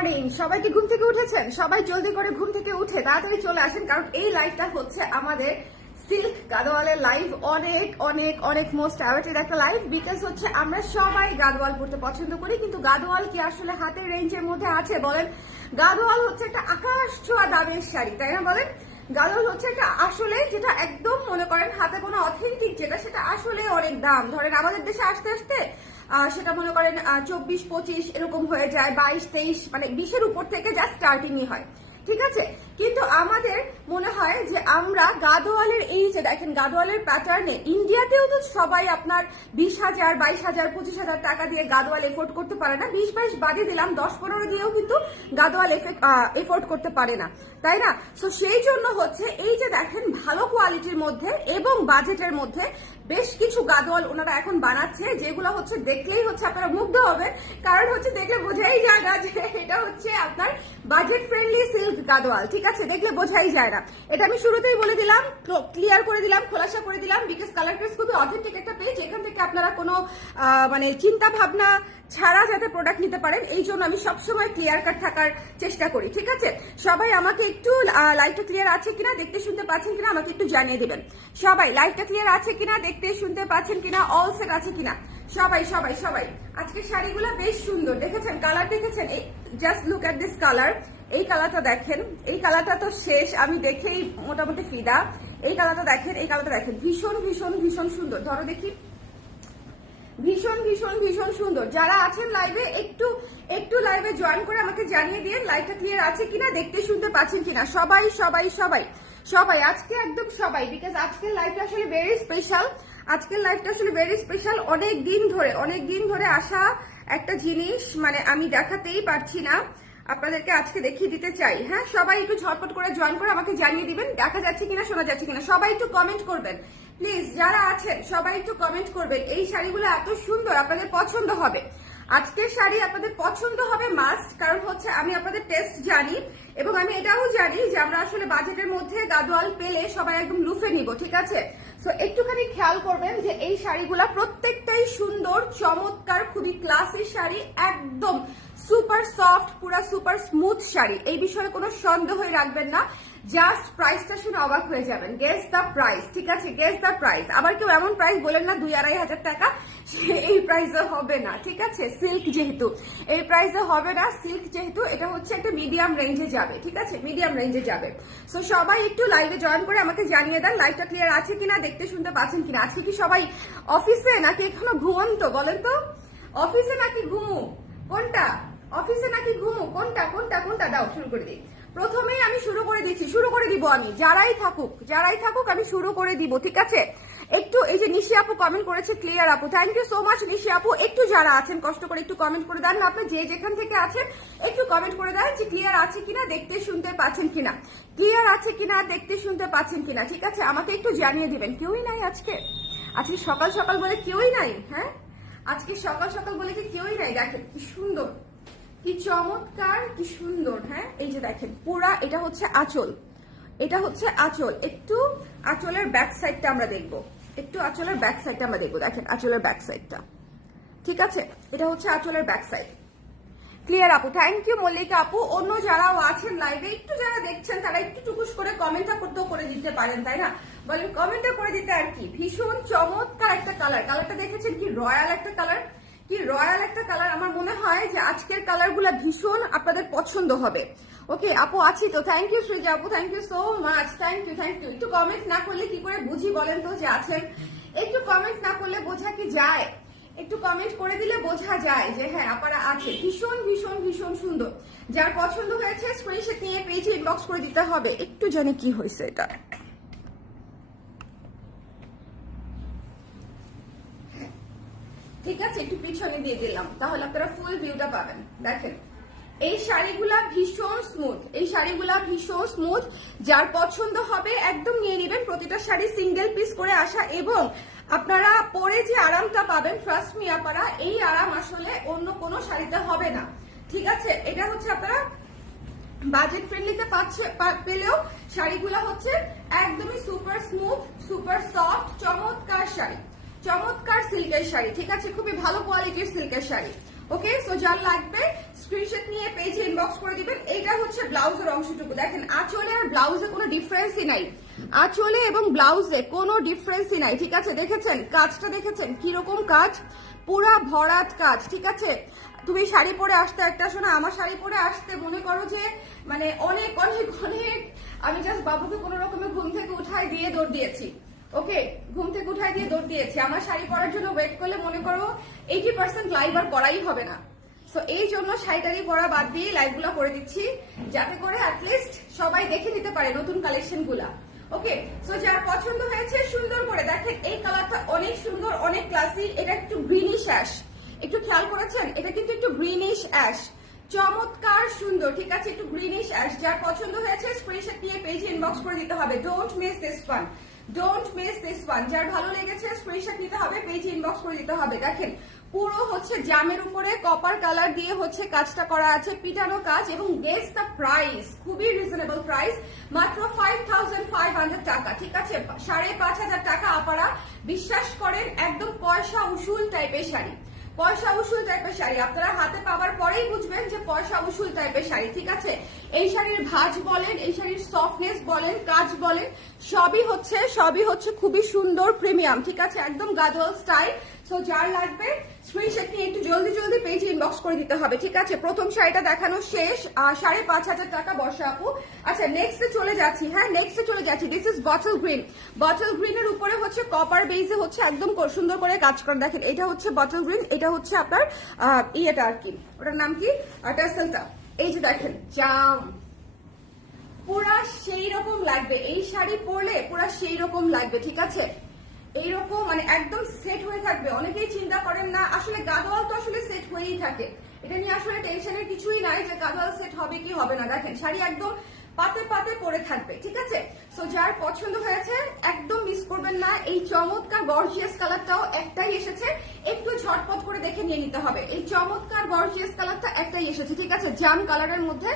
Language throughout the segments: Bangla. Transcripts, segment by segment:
মর্নিং। সবাই কি ঘুম থেকে উঠেছেন? সবাই জলদি করে ঘুম থেকে উঠে তাড়াতাড়ি চলে আসেন, কারণ এই লাইভটা হচ্ছে আমাদের সিল্ক গাদোয়ালের লাইভ। অনেক অনেক অনেক মোস্ট অ্যাওয়েটেড একটা লাইভ, বিকজ হচ্ছে আমরা সবাই গাদোয়াল পড়তে পছন্দ করি, কিন্তু গাদোয়াল কি আসলে হাতের রেঞ্জের মধ্যে আছে বলেন? গাদোয়াল হচ্ছে একটা আকাশ ছোঁয়া দামের শাড়ি, তাই না বলেন? গাদোয়াল হচ্ছে একটা আসলে যেটা একদম মনে করেন হাতে কোনো অথেন্টিক যেটা, সেটা আসলে অনেক দাম। ধরেন আমাদের দেশে আসতে আসতে সেটা মনে করেন 24-25 এরকম হয়ে যায়, 22-23 মানে 20-এর উপর থেকে যা স্টার্টিংই হয়, ঠিক আছে? কিন্তু আমাদের মনে হয় যে আমরা গাদোয়ালের এই যে দেখেন গাদোয়ালের প্যাটার্নে ইন্ডিয়াতেও তো সবাই আপনার 20,000, 22,000, 25,000 টাকা দিয়ে গাদোয়াল এফোর্ড করতে পারে না। 20-22 বাদে দিলাম, 10-15 দিয়েও কিন্তু গাদোয়াল এফোর্ড করতে পারে না, তাই না? সো সেই জন্য হচ্ছে এই যে দেখেন ভালো কোয়ালিটির মধ্যে এবং বাজেটের মধ্যে বেশ কিছু গাদোয়াল ওনারা এখন বানাচ্ছে, যেগুলো হচ্ছে দেখলেই হচ্ছে আপনারা মুগ্ধ হবেন, কারণ হচ্ছে দেখলে বোঝাই যায় না যে এটা হচ্ছে আপনার বাজেট ফ্রেন্ডলি সিল্ক গাদোয়াল, ঠিক আছে? দেখলে বোঝাই যায় না। এটা আমি শুরুতেই বলে দিলাম, ক্লিয়ার করে দিলাম, খোলাসা করে দিলাম, বিকজ কালার প্রেস খুবই অথেন্টিক একটা পেজ, এখান থেকে আপনারা কোনো মানে চিন্তা ভাবনা ছাড়া যাতে প্রোডাক্ট নিতে পারেন, এই জন্য আমি সবসময় ক্লিয়ার কাট থাকার চেষ্টা করি, ঠিক আছে? সবাই আমাকে একটু লাইভটা ক্লিয়ার আছে কিনা, দেখতে শুনতে পাচ্ছেন কিনা আমাকে একটু জানিয়ে দিবেন। সবাই লাইভটা ক্লিয়ার আছে কিনা, দেখতে শুনতে পাচ্ছেন কিনা, অল সেট আছে কিনা, সবাই সবাই সবাই। আজকে শাড়িগুলো বেশ সুন্দর, দেখেছেন? কালার দেখেছেন? Just look at this colour. এই কালারটা দেখেন, এই কালারটা তো শেষ, আমি দেখেই মোটামুটি ফিদা। এই কালারটা দেখেন, এই কালারটা দেখেন, ভীষণ ভীষণ ভীষণ সুন্দর। ধরো দেখি, ভীষণ ভীষণ ভীষণ সুন্দর। যারা আছেন লাইভে একটু একটু লাইভে জয়েন করে আমাকে জানিয়ে দিয়ে লাইভটা ক্লিয়ার আছে কিনা, দেখতে শুনতে পাচ্ছেন কিনা, সবাই সবাই সবাই সবাই আজকে একদম সবাই, বিকজ আজকের লাইভটা আসলে ভেরি স্পেশাল। আজকের লাইভটা আসলে ভেরি স্পেশাল। অনেক দিন ধরে আসা একটা জিনিস, মানে আমি দেখাতেই পারছি না আপনাদেরকে, আজকে দেখিয়ে দিতে চাই। হ্যাঁ, সবাই একটু ঝটপট করে জয়েন করে আমাকে জানিয়ে দিবেন দেখা যাচ্ছে কিনা, শোনা যাচ্ছে কিনা। সবাই একটু কমেন্ট করবেন প্লিজ, যারা আছেন সবাই একটু কমেন্ট করবেন। এই শাড়িগুলো এত সুন্দর, আপনাদের পছন্দ হবে। আজকের শাড়ি আপনাদের পছন্দ হবে মাস্ট, কারণ হচ্ছে আমি আপনাদের টেস্ট জানি এবং আমি এটাও জানি যে আমরা আসলে বাজেটের মধ্যে গাদোয়াল পেলে সবাই একদম লুফে নিব, ঠিক আছে? সো একটুখানি খেয়াল করবেন যে এই শাড়িগুলা প্রত্যেকটাই সুন্দর, চমৎকার, খুবই ক্লাসি শাড়ি, একদম সুপার সফট, পুরা সুপার স্মুথ শাড়ি, এই বিষয়ে কোনো সন্দেহই রাখবেন না। জাস্ট প্রাইসটা শুনে অবাক হয়ে যাবেন। গেস দ্য প্রাইস, ঠিক আছে? Guess the price. আবার কেউ এমন প্রাইস বলেন না 2-2.5 হাজার টাকা, এই প্রাইসে হবে না, ঠিক আছে? সিল্ক যেহেতু এই প্রাইসে হবে না, সিল্ক যেহেতু এটা হচ্ছে একটা মিডিয়াম রেঞ্জে যাবে, ঠিক আছে? মিডিয়াম রেঞ্জে যাবে। সো সবাই একটু লাইভে জয়েন করে আমাকে জানিয়ে দেন লাইভটা ক্লিয়ার আছে কিনা, দেখতে শুনতে পাচ্ছেন কিনা। আজকে কি সবাই অফিসে নাকি এখনো ঘুমন্ত বলেন তো? অফিসে নাকি ঘুমু, কোনটা? অফিসে নাকি ঘুমু, কোনটা কোনটা কোনটা? দাও শুরু করে দিই। প্রথমেই আমি শুরু করে দিচ্ছি, শুরু করে দিব আমি, যারাই থাকুক আমি শুরু করে দিব, ঠিক আছে? একটু এই যে নিশি আপু কমেন্ট করেছে, ক্লিয়ার আপু, থ্যাংক ইউ সো মাচ নিশি আপু। একটু যারা আছেন কষ্ট করে একটু কমেন্ট করে দেন না, আপনি যে যেখান থেকে আছেন একটু কমেন্ট করে দেন যে ক্লিয়ার আছে কিনা, দেখতে শুনতে পাচ্ছেন কিনা, ক্লিয়ার আছে কিনা, দেখতে শুনতে পাচ্ছেন কিনা, ঠিক আছে? আমাকে একটু জানিয়ে দিবেন। কেউই নাই আজকে? আজকে সকাল সকাল বলে কেউই নাই? হ্যাঁ, আজকে সকাল সকাল বলে কি কেউই নাই? দেখেন কি সুন্দর, কি চমৎকার, কি সুন্দর। হ্যাঁ, এই যে দেখেন পুরা, এটা হচ্ছে আঁচল, এটা হচ্ছে আঁচল। একটু আঁচলের ব্যাক সাইডটা আমরা দেখবো, একটু আঁচলের ব্যাক সাইডটা আমরা দেখবো। দেখেন আঁচলের ব্যাক সাইডটা, ঠিক আছে? এটা হচ্ছে আঁচলের ব্যাক সাইড। ক্লিয়ার আপু, থ্যাংক ইউ মল্লিকা আপু। অন্য যারাও আছেন লাইভে একটু যারা দেখছেন তারা একটু টুকুস করে কমেন্টটা করতেও করে দিতে পারেন, তাই না? বলেন কমেন্টটা করে দিতে আর কি। ভীষণ চমৎকার একটা কালার, কালারটা দেখেছেন? কি রয়্যাল একটা কালার, কি রয়্যাল একটা কালার। আমার মনে হয় যে আজকের কালারগুলো ভীষণ আপনাদের পছন্দ হবে। ওকে আপু, আছি তো। থ্যাংক ইউ সৃজা আপু, thank you so much, thank you thank you. একটু কমেন্ট না করলে কি করে বুঝি বলেন তো যে আছেন? একটু কমেন্ট না করলে বোঝা কি যায়? একটু কমেন্ট করে দিলে বোঝা যায় যে হ্যাঁ আপনারা আছে। ভীষণ ভীষণ ভীষণ সুন্দর। যার পছন্দ হয়েছে স্ক্রিনশট নিয়ে পেজে ইনবক্স করে দিতে হবে। একটু জানি কি হয়েছে এটা, ঠিক আছে? একটু পিছনে দিয়ে দিলাম, তাহলে আপনারা ফুল ভিউটা পাবেন। দেখেন এই শাড়িগুলা ভীষণ স্মুথ, এই শাড়িগুলা ভীষণ স্মুথ। যার পছন্দ হবে একদম নিয়ে নেবেন। প্রতিটা শাড়ি সিঙ্গেল পিস করে আসা এবং আপনারা পরে যে আরামটা পাবেন, ট্রাস্ট মি আপনারা, এই আরাম আসলে অন্য কোনো শাড়িতে হবে না, ঠিক আছে? এটা হচ্ছে আপনারা বাজেট ফ্রেন্ডলিতে পেলেও শাড়িগুলো হচ্ছে একদমই সুপার স্মুথ, সুপার সফট, চমৎকার শাড়ি, চমৎকার সিল্কের শাড়ি, ঠিক আছে? খুবই ভালো কোয়ালিটির সিল্কের শাড়ি। ওকে, সো যার লাগবে স্ক্রিনশট নিয়ে পেজে ইনবক্স করে দিবেন। এইটা হচ্ছে ব্লাউজের অংশটুকু, দেখেন আঁচলে আর ব্লাউজে কোনো ডিফারেন্সই নাই, আঁচলে এবং ব্লাউজে কোনো ডিফারেন্সই নাই, ঠিক আছে। দেখেছেন কাজটা, দেখেছেন কিরকম কাজ, পুরা ভরাট কাজ, ঠিক আছে। তুমি শাড়ি পরে আসতে একটা শোনা, আমার শাড়ি পরে আসতে মনে করো যে মানে অনেক অনেক অনেক, আমি জাস্ট বাবুকে কোনো রকমে ঘুম থেকে উঠাই দিয়ে দৌড় দিয়েছি, ওকে, ঘুম থেকে উঠাই দিয়ে দৌড় দিয়েছি। আমার শাড়ি পরার জন্য ওয়েট করলে মনে করো 80% লাইভ আর করাই হবে না। সো এই জন্য শাড়িটারি পরা বাদ দিয়ে লাইভ গুলা করে দিচ্ছি, যাতে করে অ্যাটলিস্ট সবাই দেখে নিতে পারে নতুন কালেকশন গুলা। ওকে, সো যার পছন্দ হয়েছে সুন্দর করে দেখেন, এই কালারটা অনেক সুন্দর, অনেক ক্লাসি। এটা একটু গ্রিনিশ অ্যাশ, একটু খেয়াল করেছেন, এটা কিন্তু একটু গ্রিনিশ অ্যাশ, চমৎকার সুন্দর, ঠিক আছে, একটু গ্রিনিশ অ্যাশ। যার পছন্দ হয়েছে স্ক্রিনশট নিয়ে পেজে ইনবক্স করে দিতে হবে। Don't miss this one, don't miss this one. যার ভালো লেগেছে স্ক্রিনশট নিতে হবে, পেজে ইনবক্স করে দিতে হবে। দেখেন পুরো হচ্ছে জামের উপরে কপার কালার দিয়ে হচ্ছে কাজটা করা আছে, পিটানো কাজ, এবং গেস দ্য প্রাইস, খুবই রিজনেবল প্রাইস, মাত্র 5500 টাকা, ঠিক আছে, 5500 টাকা। আপনারা বিশ্বাস করেন একদম পয়সা উসুল টাইপের শাড়ি, পয়সা উসুল টাইপের শাড়ি, আপনারা হাতে পাওয়ার পরেই বুঝবেন যে পয়সা উসুল টাইপের শাড়ি, ঠিক আছে। এই শাড়ির ভাঁজ বলেন, এই শাড়ির সফটনেস বলেন, কাজ বলেন, সবই হচ্ছে খুবই সুন্দর প্রিমিয়াম, ঠিক আছে, একদম গাদোয়াল স্টাইল। সো যার লাগবে স্ক্রিনশট নিয়ে একটু জলদি জলদি পেজে ইনবক্স করে দিতে হবে, ঠিক আছে। প্রথম শাড়িটা দেখানো শেষ, 5500 টাকা বর্ষা আপু। আচ্ছা নেক্সটে চলে যাচ্ছি, হ্যাঁ নেক্সটে চলে যাচ্ছি। This is bottle green, bottle গ্রিনের উপরে হচ্ছে কপার বেজে হচ্ছে একদম সুন্দর করে কাজ করা। দেখেন এটা হচ্ছে বটল গ্রিন, এটা হচ্ছে আপনার ইয়েটা আর কি, ওটার নাম কি, টাসেলটা। এই যে দেখেন জাম, পুরা সেই রকম লাগবে, এই শাড়ি পরলে পুরা সেই রকম লাগবে, ঠিক আছে। এইরকম মানে একদম সেট হয়ে থাকবে। অনেকেই চিন্তা করেন না, আসলে গাদোয়াল তো আসলে সেট হয়েই থাকে, এটা নিয়ে আসলে টেনশনের কিছুই নাই যে গাদোয়াল সেট হবে কি হবে না। দেখেন শাড়ি একদম পাতে পাতে পরে থাকবে, ঠিক আছে। সো যার পছন্দ হয়েছে একদম মিস করবেন না। এই চমৎকার গর্জিয়াস কালারটাও একটাই এসেছে, একটু ঝটপট করে দেখে নিয়ে নিতে হবে। এই চমৎকার গর্জিয়াস কালারটা একটাই এসেছে, ঠিক আছে, জাম কালারের মধ্যে,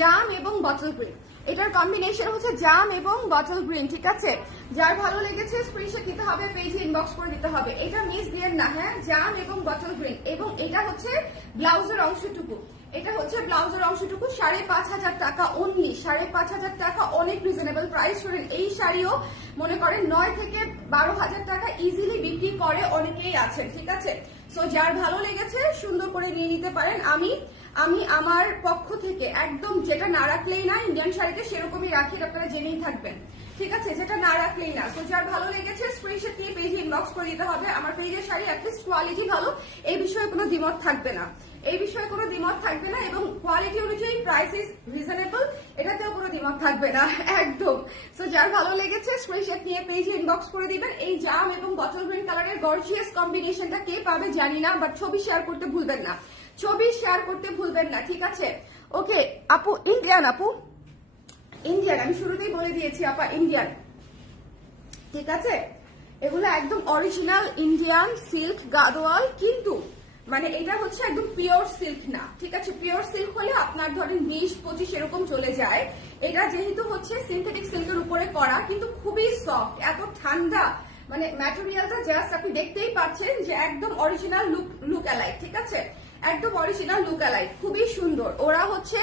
জাম এবং বটল গ্রিন, এটার কম্বিনেশন হচ্ছে জাম এবং বটল গ্রিন, ঠিক আছে। যার ভালো লেগেছে স্ক্রিনশট নিতে হবে, পেজে ইনবক্স করে দিতে হবে। এটা মিস দিয়েন না, হ্যাঁ, জাম এবং বটল গ্রিন। এবং এটা হচ্ছে ব্লাউজের অংশটুকু, এটা হচ্ছে ব্লাউজের অংশটুকু, 5500 টাকা অনলি, 5500 টাকা, অনেক রিজনেবল প্রাইস। শুনেন এই শাড়িও মনে করেন 9 থেকে 12,000 টাকা ইজিলি বিক্রি করে অনেকেই আছেন, ঠিক আছে। সো যার ভালো লেগেছে সুন্দর করে নিয়ে নিতে পারেন। আমি আমার পক্ষ থেকে একদম যেটা না রাখলেই না, ইন্ডিয়ান শাড়িতে সেরকমই রাখি, আপনারা জেনেই থাকবেন, ঠিক আছে, যেটা না রাখলেই না। সো যার ভালো লেগেছে স্ক্রিনশট নিয়ে পেজে ইনবক্স করে দিতে হবে। আমার পেজের শাড়ি অ্যাটলিস্ট কোয়ালিটি ভালো, এই বিষয়ে কোনো দ্বিমত থাকবে না, এই বিষয়ে কোনো দ্বিমত থাকবে না, এবং কোয়ালিটি অনুযায়ী প্রাইস ইজ রিজনেবল, এটাতেও কোনো দ্বিমত থাকবে না একদম। সো যার ভালো লেগেছে স্ক্রিনশট নিয়ে পেজে ইনবক্স করে দিবেন। এই জাম এবং বটল গ্রিন কালারের গর্জিয়াস কম্বিনেশনটা কে পাবে জানি না, বাট ছবি শেয়ার করতে ভুলবেন না, ছবি শেয়ার করতে ভুলবেন না, ঠিক আছে। ওকে আপু, ইন্ডিয়ান আপু, ইন্ডিয়ান, আমি শুরুতেই বলে দিয়েছি আপা ইন্ডিয়ান, ঠিক আছে। এগুলো একদম অরিজিনাল ইন্ডিয়ান সিল্ক গাদোয়াল, কিন্তু মানে এটা হচ্ছে একদম পিওর সিল্ক না, ঠিক আছে। পিওর সিল্ক হলে আপনার ধরেন 20-25 এরকম চলে যায়। এটা যেহেতু হচ্ছে সিনথেটিক সিল্কের উপরে করা, কিন্তু খুবই সফট, এত ঠান্ডা, মানে ম্যাটেরিয়ালটা জাস্ট আপনি দেখতেই পাচ্ছেন যে একদম অরিজিনাল লুক অ্যালাইক, ঠিক আছে, একদম অরিজিনাল লুক অ্যালাইক, খুবই সুন্দর। ওরা হচ্ছে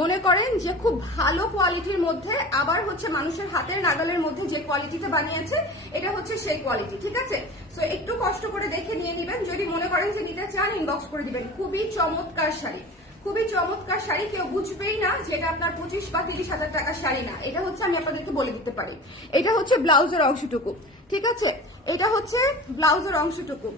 মনে করেন যে খুব ভালো কোয়ালিটির মধ্যে, আবার হচ্ছে মানুষের হাতের নাগালের মধ্যে যে কোয়ালিটিতে বানিয়েছে, এটা হচ্ছে সেই কোয়ালিটি, ঠিক আছে। সো একটু কষ্ট করে দেখে নিয়ে নেবেন, যদি মনে করেন যে নিতে চান ইনবক্স করে দিবেন। খুবই চমৎকার শাড়ি, খুবই চমৎকার শাড়ি, কেউ বুঝবেই না যে এটা আপনার 25 বা 30,000 টাকার শাড়ি না। এটা হচ্ছে, আমি আপনাদেরকে বলে দিতে পারি, এটা হচ্ছে ব্লাউজের অংশটুকু, ঠিক আছে, এটা হচ্ছে ব্লাউজের অংশটুকু।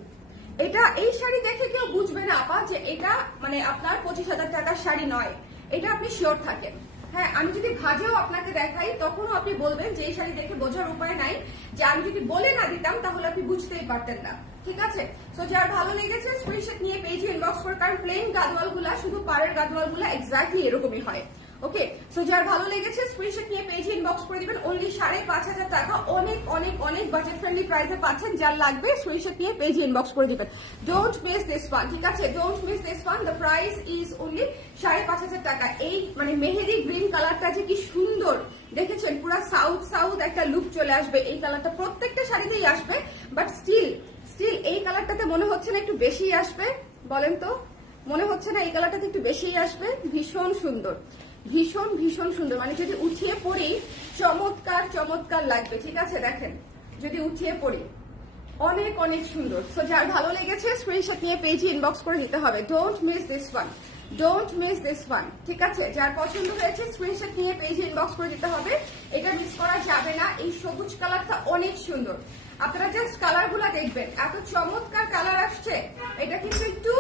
এটা এই শাড়ি দেখে কেউ বুঝবে না আপা যে এটা মানে আপনার 25,000 টাকার শাড়ি নয়, এটা আপনি শিওর থাকেন। হ্যাঁ, আমি যদি ভাজেও আপনাকে দেখাই তখনও আপনি বলবেন যে এই শাড়ি দেখে বোঝার উপায় নাই, যে আমি যদি বলে না দিতাম তাহলে আপনি বুঝতেই পারতেন না, ঠিক আছে। সো যার ভালো লেগেছে স্ক্রিনশট নিয়ে পেজে ইনবক্স করে, কারণ প্লেন গাদওয়াল গুলা, শুধু পাড়ের গাদওয়াল গুলা এক্স্যাক্টলি এরকমই হয়, ওকে। সো যার ভালো লেগেছে স্ক্রিনশট নিয়ে পেজে ইনবক্স করে দিবেন। অনলি 5500 টাকা, অনেক অনেক অনেক বাজেট ফ্রেন্ডলি প্রাইসে পাচ্ছেন। যার লাগবে স্ক্রিনশট নিয়ে পেজে ইনবক্স করে দিবেন। ডোন্ট মিস দিস ওয়ান, ঠিক আছে, don't miss this one. The price is only 5500 টাকা। এই মানে মেহেদি গ্রিন কালারটা যে কি সুন্দর, দেখেছেন, পুরো সাউথ একটা লুক চলে আসবে এই কালারটা, প্রত্যেকটা শাড়িতেই আসবে, বাট স্টিল এই কালারটাতে মনে হচ্ছে না একটু বেশি আসবে, বলেন তো, মনে হচ্ছে না এই কালারটাতে একটু বেশিই আসবে? ভীষণ সুন্দর, ভীষণ ভীষণ সুন্দর, মানে যদি উঠিয়ে পড়ি চমৎকার চমৎকার লাগবে। ঠিক আছে, দেখেন যদি উঠিয়ে পড়ি অনেক অনেক সুন্দর। সো যার ভালো লেগেছে স্ক্রিনশট নিয়ে পেজে ইনবক্স করে দিতে হবে। Don't miss this one, don't miss this one. ঠিক আছে, যার পছন্দ হয়েছে স্ক্রিনশট নিয়ে পেজে ইনবক্স করে দিতে হবে, এটা মিস করা যাবে না। এই সবুজ কালারটা অনেক সুন্দর, আপনারা জাস্ট কালার গুলা দেখবেন, এত চমৎকার কালার আসছে। এটা কিন্তু একটু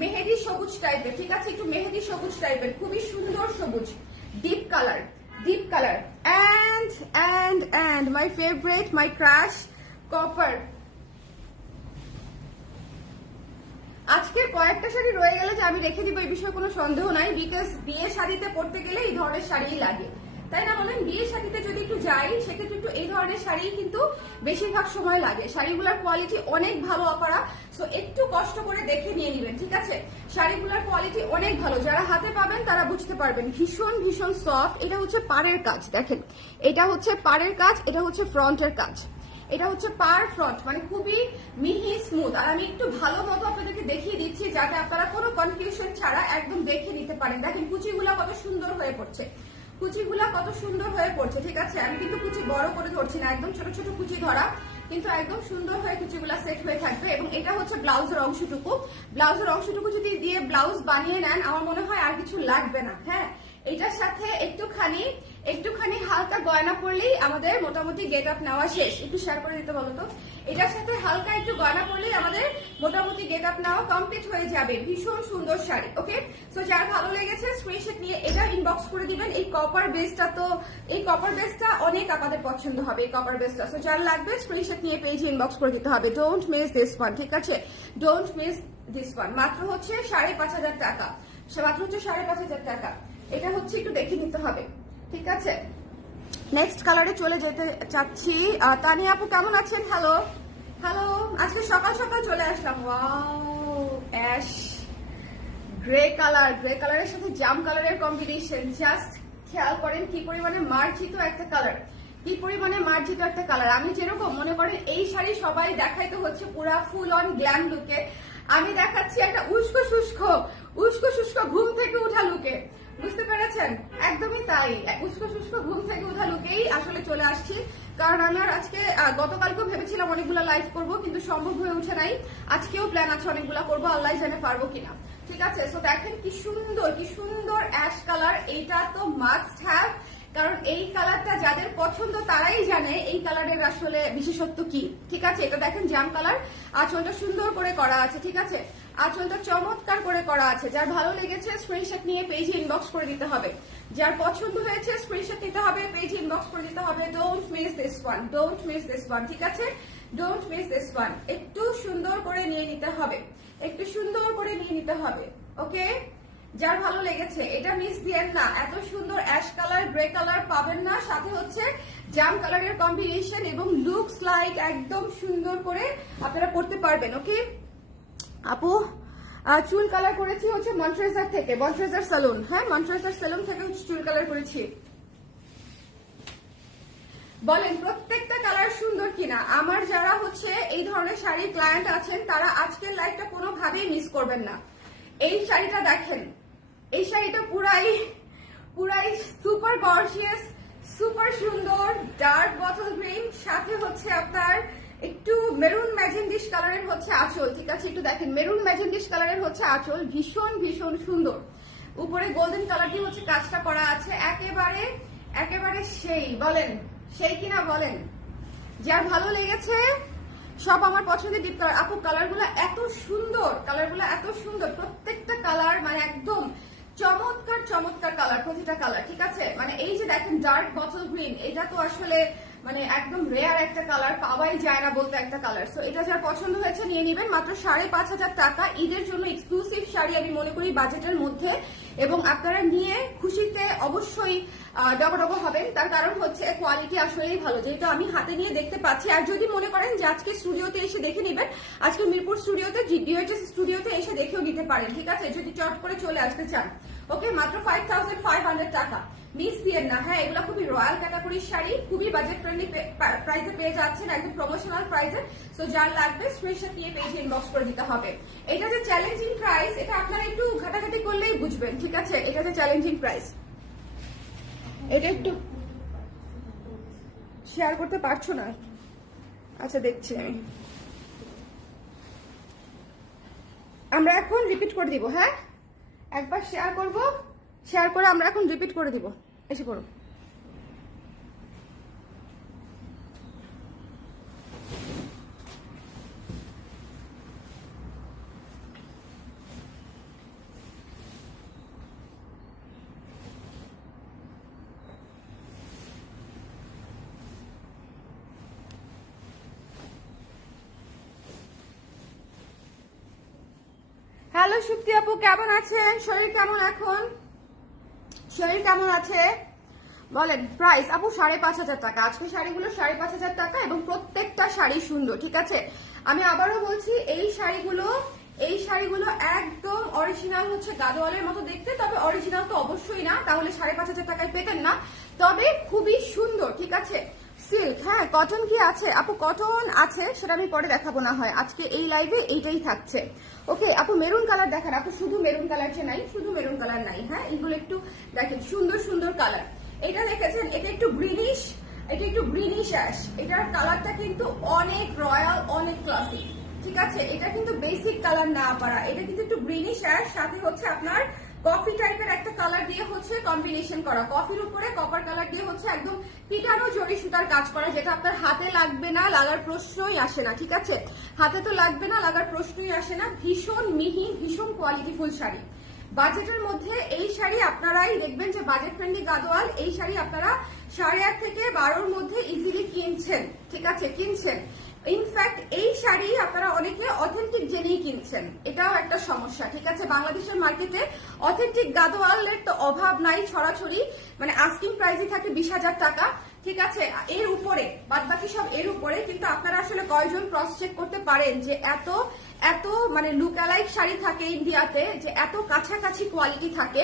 মেহেদি সবুজ টাইপের, ঠিক আছে, একটু মেহেদি সবুজ টাইপের, খুবই সুন্দর সবুজ, deep colour, deep colour. And my favourite, my crush copper. আজকের কয়েকটা শাড়ি রয়ে গেলে যে আমি রেখে দিব এই বিষয়ে কোনো সন্দেহ নাই, বিকজ বিয়ে শাড়িতে পড়তে গেলে এই ধরনের শাড়িই লাগে, তাই না বলেন? বিয়ে শাড়িতে যদি একটু যাই সেক্ষেত্রে একটু এই ধরনের শাড়ি কিন্তু বেশিরভাগ সময় লাগে। শাড়িগুলোর কোয়ালিটি অনেক ভালো অপারা, সো একটু কষ্ট করে দেখে নিয়ে নেবেন। ঠিক আছে, শাড়িগুলোর কোয়ালিটি অনেক ভালো, যারা হাতে পাবেন তারা বুঝতে পারবেন। ভীষণ ভীষণ সফট। এটা হচ্ছে পাড়ের কাজ, দেখেন এটা হচ্ছে পাড়ের কাজ, এটা হচ্ছে ফ্রন্টের কাজ, এটা হচ্ছে পার ফ্রন্ট, মানে খুবই মিহি স্মুথ। আর আমি একটু ভালো মতো আপনাদেরকে দেখিয়ে দিচ্ছি যাতে আপনারা কোনো কনফিউশন ছাড়া একদম দেখে নিতে পারেন। দেখেন কুচিগুলা কত সুন্দর হয়ে পড়ছে, কুচিগুলা কত সুন্দর হয়ে পড়ছে। ঠিক আছে, আমি কিন্তু কুচি বড় করে ধরছি না, একদম ছোট ছোট কুচি ধরা, কিন্তু একদম সুন্দর হয়ে কুচিগুলা সেট হয়ে থাকবে। এবং এটা হচ্ছে ব্লাউজের অংশটুকু, ব্লাউজের অংশটুকু যদি দিয়ে ব্লাউজ বানিয়ে নেন আমার মনে হয় আর কিছু লাগবে না। হ্যাঁ, এটার সাথে একটুখানি হালকা গয়না পরলেই আমাদের মোটামুটি গেট আপ নেওয়া শেষ। একটু শেয়ার করে দিতে বলো তো। এটার সাথে হালকা একটু গয়না পরলেই আমাদের মোটামুটি গেট আপ নেওয়া কমপ্লিট হয়ে যাবে। ভীষণ সুন্দর শাড়ি। ওকে, সো যার ভালো লেগেছে স্ক্রিনশট নিয়ে এটা ইনবক্স করে দিবেন। এই কপার বেসটা অনেক আমাদের পছন্দ হবে, এই কপার বেসটা। সো যার লাগবে স্ক্রিনশট নিয়ে পেজে ইনবক্স করে দিতে হবে। Don't miss this one. ঠিক আছে, ডোন্ট মিস দিস ওয়ান। মাত্র হচ্ছে 5,500 টাকা, মাত্র হচ্ছে 5,500 টাকা। এটা হচ্ছে একটু দেখে নিতে হবে। ঠিক আছে, নেক্সট কালারে চলে যেতে চাচ্ছি। তানিয়া আপু কেমন আছেন? হ্যালো হ্যালো, আজকে সকাল সকাল চলে আসলাম। Wow, ash grey colour, grey কালারের সাথে জাম কালারের কম্বিনেশন। জাস্ট খেয়াল করেন কি পরিমাণে মার্জিত একটা কালার, কি পরিমাণে মার্জিত একটা কালার। আমি যেরকম মনে করেন এই শাড়ি সবাই দেখাইতে হচ্ছে পুরা ফুল অন গ্ল্যাম লুকে, আমি দেখাচ্ছি একটা উস্কো শুষ্ক ঘুম থেকে উঠা লুকে। বুঝতে পেরেছেন? একদমই তাই, উস্কো শুষ্ক ঘুম থেকে উঠা লুকেই আসলে চলে আসছি। কারণ আমি আর আজকে গতকালকেও ভেবেছিলাম অনেকগুলো লাইভ করব, কিন্তু সম্ভব হয়ে উঠে নাই। আজকেও প্ল্যান আছে অনেকগুলো করবো, আল্লাহ জানে পারবো কিনা। ঠিক আছে, সো দেখেন কি সুন্দর অ্যাশ কালার। এইটা তো মাস্ট হ্যাভ, কারণ এই কালারটা যাদের পছন্দ তারাই জানে এই কালারের আসলে বিশেষত্ব কি। ঠিক আছে, এটা দেখেন জাম কালার, আঁচলটা সুন্দর করে করা আছে। ঠিক আছে, আঁচলটা চমৎকার করে করা আছে। যার ভালো লেগেছে স্ক্রিনশট নিয়ে পেজে ইনবক্স করে দিতে হবে, যার পছন্দ হয়েছে স্ক্রিনশট নিতে হবে, পেজে ইনবক্স করে দিতে হবে। Don't miss this one, don't miss this one. ঠিক আছে, ডোন্ট মিস দিস ওয়ান। একটু সুন্দর করে নিয়ে নিতে হবে, একটু সুন্দর করে নিয়ে নিতে হবে। ওকে, যার ভালো লেগেছে এটা মিস দিয়েন না। এত সুন্দর অ্যাশ কালার, গ্রে কালার পাবেন না, সাথে হচ্ছে জাম কালারের কম্বিনেশন এবং লুকস লাইক একদম সুন্দর করে আপনারা পড়তে পারবেন। ওকে আপু, চুল কালার করেছি হচ্ছে মন্ট্রেজার থেকে, মন্ট্রেজার সেলুন। হ্যাঁ, মন্ট্রেজার সেলুন থেকে চুল কালার করেছি। বলেন প্রত্যেকটা কালার সুন্দর কিনা। আমার যারা হচ্ছে এই ধরনের শাড়ি ক্লায়েন্ট আছেন তারা আজকের লাইভটা কোনোভাবেই মিস করবেন না। এই শাড়িটা দেখেন, এই শাড়িটা পুরাই সুপার গর্জিয়াস, সুপার সুন্দর, ডার্ক বটল গ্রিন, সাথে হচ্ছে আপনার একটু মেরুন ম্যাজেন্ডিশ কালারের হচ্ছে আঁচল। ঠিক আছে, একটু দেখেন মেরুন ম্যাজেন্ডিশ কালারের হচ্ছে আঁচল, ভীষণ সুন্দর। উপরে গোল্ডেন কালার দিয়ে হচ্ছে কাজটা করা আছে, একেবারে সেই। বলেন সেই কিনা বলেন। যার ভালো লেগেছে সব আমার পছন্দের ডিপ কালার। আপু কালারগুলো এত সুন্দর, প্রত্যেকটা কালার মানে একদম চমৎকার কালার, প্রতিটা কালার। ঠিক আছে, মানে এই যে দেখেন ডার্ক বটল গ্রিন, এটা তো আসলে মানে একদম রেয়ার একটা কালার, পাওয়াই যায় না বলতে একটা কালার। সো এটা যার পছন্দ হয়েছে নিয়ে নেবেন। মাত্র 5,500 টাকা, ঈদের জন্য এক্সক্লুসিভ শাড়ি আমি মনে করি বাজেটের মধ্যে। এবং আপনারা নিয়ে খুশিতে অবশ্যই ডবল হবেন, তার কারণ হচ্ছে কোয়ালিটি আসলেই ভালো, যেহেতু আমি হাতে নিয়ে দেখতে পাচ্ছি। আর যদি মনে করেন যে আজকে স্টুডিওতে এসে দেখে নেবেন, আজকে মিরপুর স্টুডিওতে, ডিওএইচএস স্টুডিওতে এসে দেখেও নিতে পারেন। ঠিক আছে, যদি চট করে চলে আসতে চান। ওকে, মাত্র 5500 টাকা। মিস দিয়েন না, হ্যাঁ এগুলো খুবই রয়্যাল ক্যাটাগরির শাড়ি, খুবই বাজেট ফ্রেন্ডলি প্রাইসে পেয়ে যাচ্ছেন, একদম প্রমোশনাল প্রাইসে। সো যার লাগবে স্ক্রিনশট নিয়ে পেজে ইনবক্স করে দিতে হবে। এটা যে চ্যালেঞ্জিং প্রাইস, এটা আপনারা একটু ঘাটাঘাটি করলেই বুঝবেন, ঠিক আছে? এটা যে চ্যালেঞ্জিং প্রাইস, এটা একটু শেয়ার করতে পারছো না? আচ্ছা দেখছি আমি, আমরা এখন রিপিট করে দিব। হ্যাঁ একবার শেয়ার করব, শেয়ার করে আমরা এখন রিপিট করে দিব। এসে পড়ো। হ্যালো সুপ্তি আপু, কেমন আছেন? শরীর কেমন এখন? শরীর কেমন আছে বলেন? প্রাইস আপু 5500 টাকা। আজকে শাড়িগুলো 5500 টাকা এবং প্রত্যেকটা শাড়ি সুন্দর, ঠিক আছে? আমি আবারও বলছি, এই শাড়িগুলো একদম অরিজিনাল হচ্ছে গাদোয়ালের মতো দেখতে, তবে অরিজিনাল তো অবশ্যই না, তাহলে 5500 টাকায় পেতেন না, তবে খুবই সুন্দর, ঠিক আছে? সিল্ক, হ্যাঁ কটন কি আছে আপু? কটন আছে, সেটা আমি পরে দেখাবো না হয়, আজকে এই লাইভে এইটাই থাকছে। ওকে আপু মেরুন কালার দেখান আপু, শুধু মেরুন কালার যে নাই, শুধু মেরুন কালার নাই, হ্যাঁ এগুলো একটু দেখেন, সুন্দর সুন্দর কালার। এটা দেখেছেন, এটা একটু গ্রিনিশ, এটা একটু গ্রিনিশ অ্যাশ, এটার কালারটা কিন্তু অনেক রয়্যাল, অনেক ক্লাসিক, ঠিক আছে? এটা কিন্তু বেসিক কালার না পারা, এটা কিন্তু একটু গ্রিনিশ অ্যাশ, সাথে হচ্ছে আপনার কফি টাইপের একটা কালার দিয়ে হচ্ছে কম্বিনেশন করা, কফির উপরে কপার কালার দিয়ে হচ্ছে একদম পিটানো জরি সুতার কাজ করা, যেটা আপনার হাতে লাগবে না, লাগার প্রশ্নই আসে না, ঠিক আছে? হাতে তো লাগবে না, লাগার প্রশ্নই আসে না। ভীষণ মিহি, ভীষণ কোয়ালিটিফুল শাড়ি। বাজেটের মধ্যে এই শাড়ি আপনারাই দেখবেন যে বাজেট ফ্রেন্ডলি গাদোয়াল, এই শাড়ি আপনারা 8.5 থেকে 12-র মধ্যে ইজিলি কিনছেন, ঠিক আছে? কিনছেন। ইনফ্যাক্ট এই শাড়ি আপনারা অনেকে অথেন্টিক জেনেই কিনছেন, এটাও একটা সমস্যা, ঠিক আছে? বাংলাদেশের মার্কেটে অথেন্টিক গাদোয়ালের তো অভাব নাই, ছড়াছড়ি, মানে আস্কিং প্রাইসই থাকে 20,000 টাকা, ঠিক আছে? এর উপরে বাদবাকি সব এর উপরে, কিন্তু আপনারা আসলে কয়জন ক্রস চেক করতে পারেন যে এত এত মানে লুকালাইক শাড়ি থাকে ইন্ডিয়াতে, যে এত কাছাকাছি কোয়ালিটি থাকে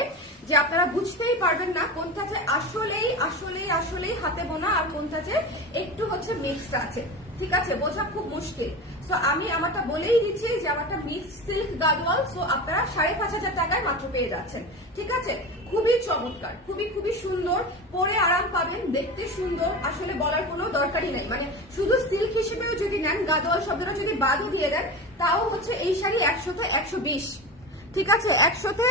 যে আপনারা বুঝতেই পারবেন না কোনটা যে আসলেই আসলেই আসলেই হাতে বোনা আর কোনটা যে একটু হচ্ছে মিক্সড আছে, ঠিক আছে? বোঝা খুব মুশকিল। সো আমি আমারটা বলেই দিচ্ছি যে আমারটা মিক্স সিল্ক গাদোয়াল, সো আপনারা 5500 টাকায় মাত্র পেয়ে যাচ্ছেন, ঠিক আছে? খুবই চমৎকার, খুবই খুবই সুন্দর, পরে আরাম পাবেন, দেখতে সুন্দর, আসলে বলার কোনো দরকারই নেই। মানে শুধু সিল্ক হিসেবেও যদি নেন, গাদোয়াল শব্দটা যদি বাদও দিয়ে দেন, তাও হচ্ছে এই শাড়ি 100-তে 120, ঠিক আছে? 100-তে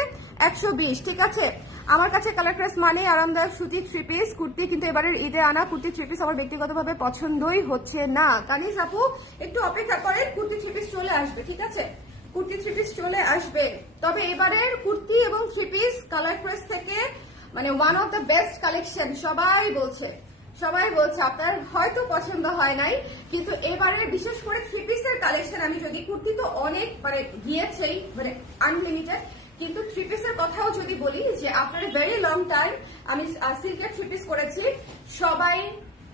120, ঠিক আছে? আমার কাছে কালার ক্রাশ মানে আরামদায়ক সুতি থ্রি পিস কুর্তি, কিন্তু এবারের ঈদে আনা কুর্তি থ্রি পিস আমার ব্যক্তিগতভাবে পছন্দই হচ্ছে না। কানিজ আপু একটু অপেক্ষা করেন, কুর্তি থ্রি পিস চলে আসবে, ঠিক আছে? কুর্তি থ্রি পিস চলে আসবে, তবে এবারের কুর্তি এবং থ্রি পিস কালার ক্রাশ থেকে মানে one of the best collection, সবাই বলছে আপনার হয়তো পছন্দ হয় নাই, কিন্তু এবারে বিশেষ করে থ্রি পিসের কালেকশন, আমি যদি কুর্তি তো অনেক মানে গিয়েছেই মানে আনলিমিটেড, কিন্তু থ্রি পিসের কথাও যদি বলি যে after a very long time আমি সিল্কের থ্রি পিস করেছি, সবাই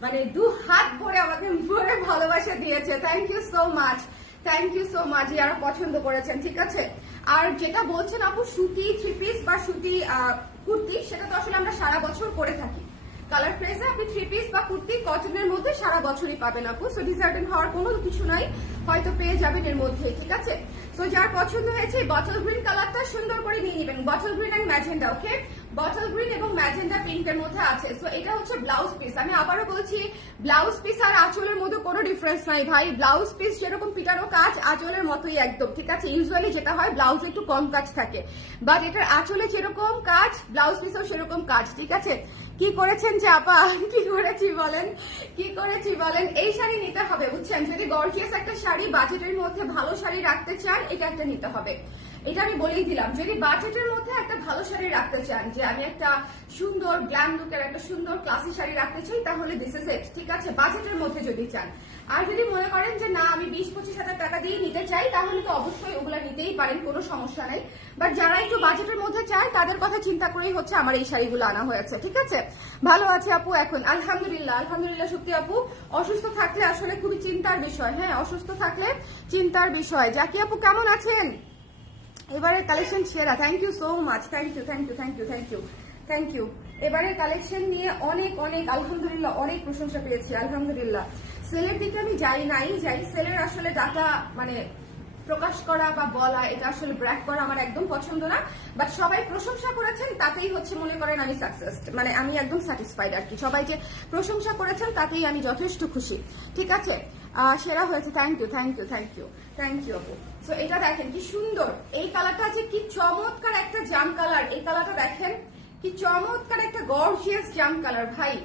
মানে 2 হাত ভরে আমাকে ভরে ভালোবাসা দিয়েছে। Thank you so much, thank you so much, যারা পছন্দ করেছেন, ঠিক আছে? আর যেটা বলছেন আপু সুতি থ্রি পিস বা সুতি কুর্তি, সেটা তো আসলে আমরা সারা বছর করে থাকি। কালার প্লেসে আপনি থ্রি পিস বা কুর্তি কটনের মধ্যে সারা বছরই পাবেন আপু, সো ডিসার্টেন হওয়ার কোনো কিছু নাই, হয়তো পেয়ে যাবেন এর মধ্যে, ঠিক আছে? সো যার পছন্দ হয়েছে বটল গ্রিন কালারটা সুন্দর করে নিয়ে নেবেন, bottle green and magenta, okay? Bottle green এবং ম্যাজেন্ডা পিঙ্কের মধ্যে আছে। সো এটা হচ্ছে ব্লাউজ পিস, আমি আবারও বলছি ব্লাউজ পিস আর আঁচলের মধ্যে কোনো ডিফারেন্স নাই ভাই, ব্লাউজ পিস যেরকম পিটানো কাজ আঁচলের মতোই একদম, ঠিক আছে? ইউজুয়ালি যেটা হয় ব্লাউজে একটু কম কাজ থাকে, বাট এটার আঁচলে যেরকম কাজ ব্লাউজ পিসেও সেরকম কাজ, ঠিক আছে? কি করেছেন যে আপা, কি করেছি বলেন, কি করেছি বলেন? এই শাড়ি নিতে হবে, বুঝছেন? যদি গর্জিয়াস একটা শাড়ি বাজেটের মধ্যে ভালো শাড়ি রাখতে চান, এটা একটা নিতে হবে। এটা আমি বলেই দিলাম, যদি বাজেটের মধ্যে একটা ভালো শাড়ি রাখতে চান, যে আমি একটা সুন্দর গ্ল্যাম লুকের একটা সুন্দর ক্লাসি শাড়ি রাখতে চাই, তাহলে দিস ইজ ইট, ঠিক আছে? বাজেটের মধ্যে যদি চান। আর যদি মনে করেন যে না আমি 20-25 হাজার টাকা দিয়ে নিতে চাই, তাহলে তো অবশ্যই ওগুলা নিতেই পারেন, কোনো সমস্যা নাই। বাট যারা একটু বাজেটের মধ্যে চায়, তাদের কথা চিন্তা করেই হচ্ছে আমার এই শাড়িগুলো আনা হয়েছে, ঠিক আছে? ভালো আছে আপু এখন? আলহামদুলিল্লাহ, আলহামদুলিল্লাহ। সত্যি আপু অসুস্থ থাকলে আসলে খুবই চিন্তার বিষয়, হ্যাঁ অসুস্থ থাকলে চিন্তার বিষয়। জাকি আপু কেমন আছেন? এবারের কালেকশন সেরা। Thank you so much, thank you thank you thank you thank you thank you. এবারের কালেকশন নিয়ে অনেক অনেক আলহামদুলিল্লাহ অনেক প্রশংসা পেয়েছি আলহামদুলিল্লাহ। সেলের দিকে আমি যাই সেলের আসলে ডাটা মানে প্রকাশ করা বা বলা, এটা আসলে ব্র্যাক করা আমার একদম পছন্দ না। বাট সবাই প্রশংসা করেছেন তাতেই হচ্ছে মনে করেন আমি সাকসেস, মানে আমি একদম স্যাটিসফাইড আর কি। সবাই যে প্রশংসা করেছেন তাতেই আমি যথেষ্ট খুশি, ঠিক আছে। সেরা হয়েছে, thank you thank you thank you thank you আপু। সো এটা দেখেন কি সুন্দর, এই কালারটা যে কি চমৎকার একটা জাম কালার। এই কালারটা দেখেন কি চমৎকার একটা গর্জিয়াস জাম কালার ভাই,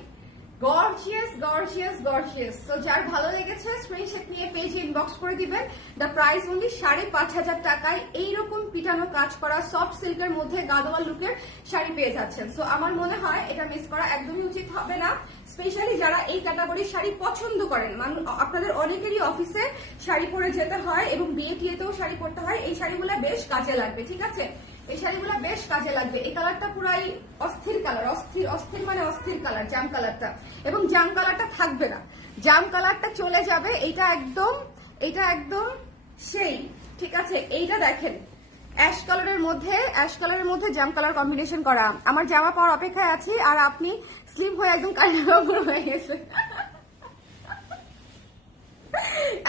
গর্জিয়াস গর্জিয়াস গর্জিয়াস। তো যার ভালো লেগেছে স্ক্রিনশট নিয়ে পেজে ইনবক্স করে দিবেন। দ্য প্রাইস অনলি 5,500 টাকায় এইরকম পিটানো কাজ করা সফট সিল্কের মধ্যে গাদোয়াল লুকের শাড়ি পেয়ে যাচ্ছেন। সো আমার মনে হয় এটা মিস করা একদমই উচিত হবে না, স্পেশালি যারা এই ক্যাটাগরির শাড়ি পছন্দ করেন। আপনাদের অনেকেরই অফিসে শাড়ি পরে যেতে হয় এবং বিয়ে টিয়েতেও শাড়ি পরতে হয়, এই শাড়িগুলো বেশ কাজে লাগবে, ঠিক আছে। এই শাড়িগুলো বেশ কাজে লাগবে। এই কালারটা পুরাই অস্থির কালার, অস্থির অস্থির মানে অস্থির কালার জাম কালারটা, এবং জাম কালারটা থাকবে না, জাম কালারটা চলে যাবে। এটা একদম সেই, ঠিক আছে। এইটা দেখেন অ্যাশ কালারের মধ্যে জাম কালার কম্বিনেশন করা। আমার জামা পাওয়ার অপেক্ষায় আছি, আর আপনি স্লিম হয়ে একদম কালার হয়ে গেছে।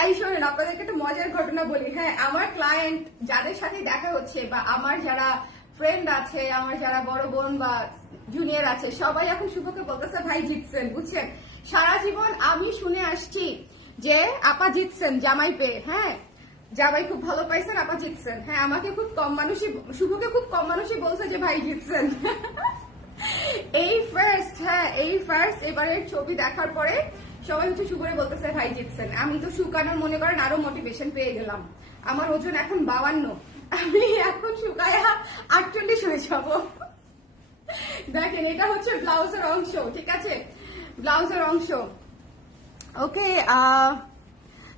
এই শোনেন, আপনাদেরকে একটা মজার ঘটনা বলি। হ্যাঁ, আমার ক্লায়েন্ট যাদের সাথে দেখা হচ্ছে বা আমার যারা ফ্রেন্ড আছে, আমার যারা বড় বোন বা জুনিয়র আছে, সবাই এখন শুভকে বলতেছে ভাই জিতছেন, বুঝছেন। সারা জীবন আমি শুনে আসছি যে আপা জিতছেন জামাই পেয়ে, হ্যাঁ জামাই খুব ভালো পাইছেন, আপা জিতছেন। হ্যাঁ, আমাকে খুব কম মানুষই, শুভকে খুব কম মানুষই বলছে যে ভাই জিতছেন। এই ফার্স্ট এবারের ছবি দেখার পরে সবাই হচ্ছে শুভরে বলতেছে ভাই জিতছেন। আমি তো শুকানোর মনে করেন আরো মোটিভেশন পেয়ে গেলাম। আমার ওজন এখন 52, আমি এখন শুকায়া 48 হয়ে যাবো। দেখেন এটা হচ্ছে ব্লাউজের অংশ, ঠিক আছে, ব্লাউজের অংশ। ওকে,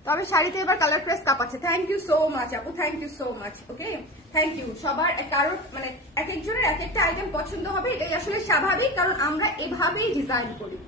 তবে শাড়িতে এবার কালার প্রেস কাপাচ্ছে। থ্যাংক ইউ সো মাচ আপু, thank you so much. Okay, thank you. সবার কারোর মানে এক একজনের এক একটা আইটেম পছন্দ হবে, এটাই আসলে স্বাভাবিক, কারণ আমরা এভাবেই ডিজাইন করি।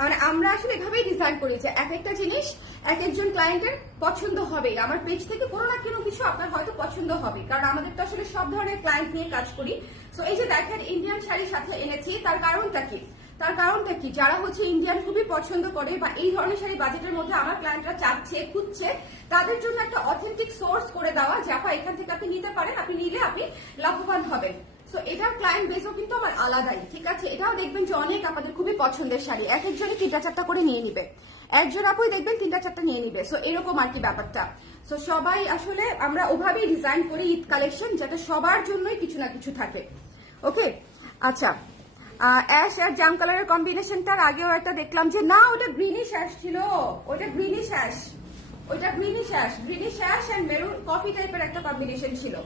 মানে আমরা আসলে এভাবেই ডিজাইন করি যে এক একটা জিনিস এক একজন ক্লায়েন্টের পছন্দ হবে। আমার পেজ থেকে কোনো না কোনো কিছু আপনার হয়তো পছন্দ হবে, কারণ আমাদের তো আসলে সব ধরনের ক্লায়েন্ট নিয়ে কাজ করি। সো এই যে দেখেন ইন্ডিয়ান শাড়ির সাথে এনেছি, তার কারণটা কি, যারা হচ্ছে ইন্ডিয়ান খুবই পছন্দ করে বা এই ধরনের শাড়ি বাজেটের মধ্যে আমার ক্লায়েন্টরা চাচ্ছে, খুঁজছে, তাদের জন্য একটা অথেন্টিক সোর্স করে দেওয়া যে আপা এখান থেকে আপনি নিতে পারেন, আপনি নিলে আপনি লাভবান হবেন। তো এটার ক্লায়েন্ট বেসও কিন্তু আমার আলাদাই, ঠিক আছে। এটাও দেখবেন যে অনেক আপনাদের খুবই পছন্দের শাড়ি, এক একজনে 3-4টা করে নিয়ে নিবে, একজন আপুই দেখবেন 3-4টা নিয়ে নিবে। সো এরকম আর কি ব্যাপারটা। সো সবাই আসলে আমরা ওভাবেই ডিজাইন করি ঈদ কালেকশন, যাতে সবার জন্যই কিছু না কিছু থাকে। ওকে, আচ্ছা, অ্যাশ আর জাম কালারের কম্বিনেশনটার আগেও একটা দেখলাম যে না, ওটা গ্রিনিশ অ্যাশ ছিল, ওটা greenish ash and maroon coffee টাইপের একটা কম্বিনেশন ছিল।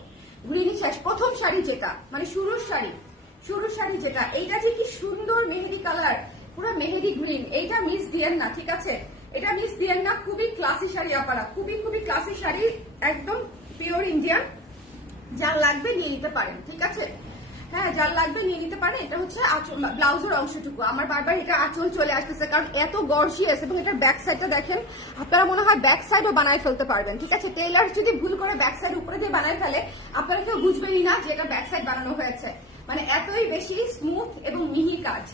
গ্রিনিশ অ্যাশ প্রথম শাড়ি যেটা, মানে শুরুর শাড়ি যেটা, এইটা যে কি সুন্দর মেহেদি কালার, পুরো মেহেদি গ্রিন। এইটা মিস দিয়েন না, ঠিক আছে, এটা মিস দিয়েন না। খুবই ক্লাসি শাড়ি আপারা, খুবই ক্লাসি শাড়ি, একদম পিওর ইন্ডিয়ান। যার লাগবে নিয়ে নিতে পারেন, ঠিক আছে। হ্যাঁ, যার লাগবে নিয়ে নিতে পারে। এটা হচ্ছে ব্লাউজের অংশটুকু। আমার বারবার এটা আঁচল চলে আসতেছে, কারণ এত গর্জিয়াস, এবং এটার ব্যাক সাইডটা দেখেন, আপনারা মনে হয় ব্যাক সাইডও বানায় ফেলতে পারবেন, ঠিক আছে। টেইলার যদি ভুল করে ব্যাক সাইড উপরে দিয়ে বানায় ফেলে, আপনারা কেউ বুঝবেনই না যে এটা ব্যাক সাইড বানানো হয়েছে। মানে এতই বেশি স্মুথ এবং মিহি কাজ।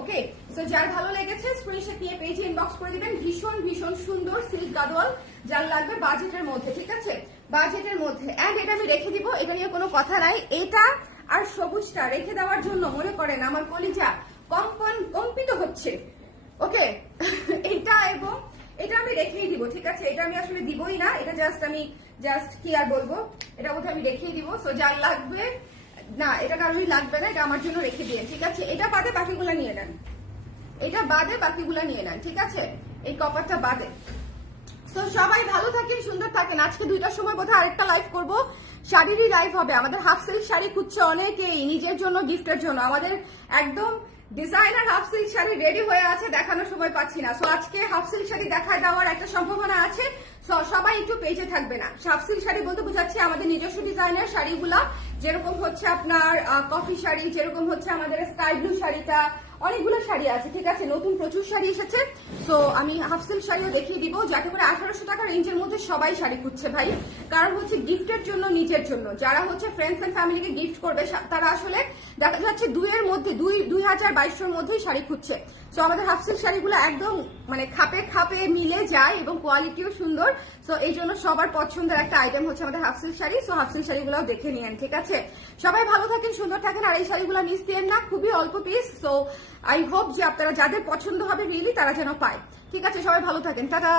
ওকে, সো যার ভালো লেগেছে স্ক্রিনশট নিয়ে পেজে ইনবক্স করে দিবেন। ভীষণ সুন্দর সিল্ক গাদোয়াল, যার লাগবে বাজেটের মধ্যে, ঠিক আছে, বাজেটের মধ্যে। এন্ড এটা আমি রেখে দিব, এটা নিয়ে কোনো কথা নাই। এটা আর সবুজটা রেখে দেওয়ার জন্য মনে করেন আমার কলিজা কম্পিত হচ্ছে। ওকে, এটা এবং এটা আমি রেখেই দিব, ঠিক আছে। এটা আমি আসলে দিবই না, এটা জাস্ট কি আর বলবো, এটা বোধহয় আমি রেখেই দিব। সো যার লাগবে না, এটা কারোরই লাগবে না, এটা আমার জন্য রেখে দিয়ে, ঠিক আছে। এটা বাদে বাকিগুলা নিয়ে নেন, ঠিক আছে, এই কপারটা বাদে। তো সবাই ভালো থাকেন, সুন্দর থাকেন। আজকে 2টার সময় বোধহয় আরেকটা লাইভ করব, শাড়িরই লাইভ হবে। আমাদের হাফ সিল্ক শাড়ি খুঁজছে অনেকেই নিজের জন্য, গিফটের জন্য। আমাদের একদম designer half silk sari ready হয়ে আছে, দেখানোর সময় পাচ্ছি না। সো আজকে হাফ সিল্ক শাড়ি দেখায় দেওয়ার একটা সম্ভাবনা আছে। সবাই একটু পেজে থাকবে না। হাফ সিল্ক শাড়ি বলতে বোঝাচ্ছি আমাদের নিজস্ব ডিজাইনের শাড়িগুলা, যেরকম হচ্ছে আপনার কফি শাড়ি, যেরকম হচ্ছে আমাদের স্কাই ব্লু শাড়িটা, অনেকগুলো শাড়ি আছে, ঠিক আছে, নতুন প্রচুর শাড়ি এসেছে। সো আমি হাফ সিল্ক শাড়িও দেখিয়ে দিব, যাতে করে 1800 টাকা রেঞ্জের মধ্যে সবাই শাড়ি খুঁজছে ভাই। কারণ হচ্ছে গিফটের জন্য, নিজের জন্য, যারা হচ্ছে ফ্রেন্ডস এন্ড ফ্যামিলিকে গিফট করবে তারা আসলে দেখা যাচ্ছে 2022 মধ্যেই শাড়ি খুঁজছে। সো আমাদের হাফ সিল্ক শাড়িগুলো একদম মানে খাপে খাপে মিলে যায় এবং কোয়ালিটিও সুন্দর। সো এই জন্য সবার পছন্দের একটা আইটেম হচ্ছে আমাদের half silk sari. So half silk শাড়িগুলো দেখে নিন, ঠিক আছে। সবাই ভালো থাকেন, সুন্দর থাকেন, আর এই শাড়িগুলো মিস দিয়েন না, খুবই অল্প পিস। সো আই হোপ যে আপনারা যাদের পছন্দ হবে রিয়েলি তারা যেন পায়, ঠিক আছে। সবাই ভালো থাকেন, টাটা।